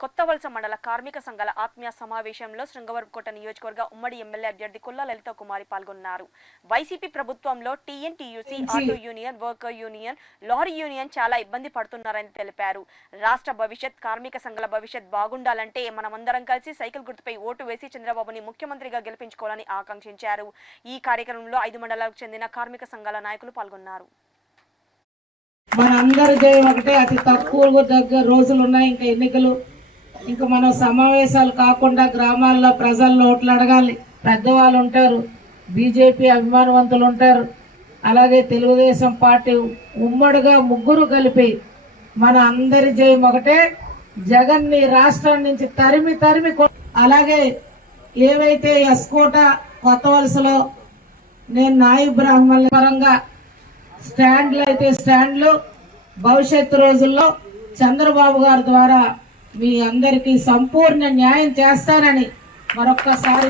కొత్తవలస మండల కార్మిక సంఘాల ఆత్మీయ సమావేశంలో శృంగవరపుకోట నియోజకవర్గ ఉమ్మడి ఎమ్మెల్యే అభ్యర్థి కొల్లా లలిత కుమారి పాల్గొన్నారు. వైసీపీ ప్రభుత్వంలో TNTUC, auto union, worker union, lorry union చాలా ఇబ్బంది పడుతున్నారని తెలిపారు. రాష్ట్ర భవిష్యత్, కార్మిక సంఘాల భవిష్యత్ బాగుండాలంటే మనమందరం కలిసి సైకిల్ గుర్తుపై ఓటు వేసి చంద్రబాబుని ముఖ్యమంత్రిగా గెలిపించుకోవాలని ఆకాంక్షించారు. ఈ కార్యక్రమంలో 5 మండలాలకు చెందిన కార్మిక సంఘాల నాయకులు పాల్గొన్నారు. మనందరి జయం ఒకటే. అతి తక్కువ దగ్గర రోజులు ఉన్నాయి, ఇంకా ఎన్నికలు. ఇంకా మనం సమావేశాలు కాకుండా గ్రామాల్లో ప్రజల్లో ఓట్లు అడగాలి. పెద్దవాళ్ళు ఉంటారు, బీజేపీ అభిమానవంతులు ఉంటారు, అలాగే తెలుగుదేశం పార్టీ ఉమ్మడిగా ముగ్గురు కలిపి మన అందరి జయం ఒకటే. జగన్ ని రాష్ట్రం నుంచి తరిమి అలాగే ఏవైతే ఎస్కోట కొత్త వలసలో నేను నాయి బ్రాహ్మణుల పరంగా స్టాండ్లు అయితే స్టాండ్లు భవిష్యత్తు రోజుల్లో చంద్రబాబు గారి ద్వారా మీ అందరికీ సంపూర్ణ న్యాయం చేస్తానని మరొక్కసారి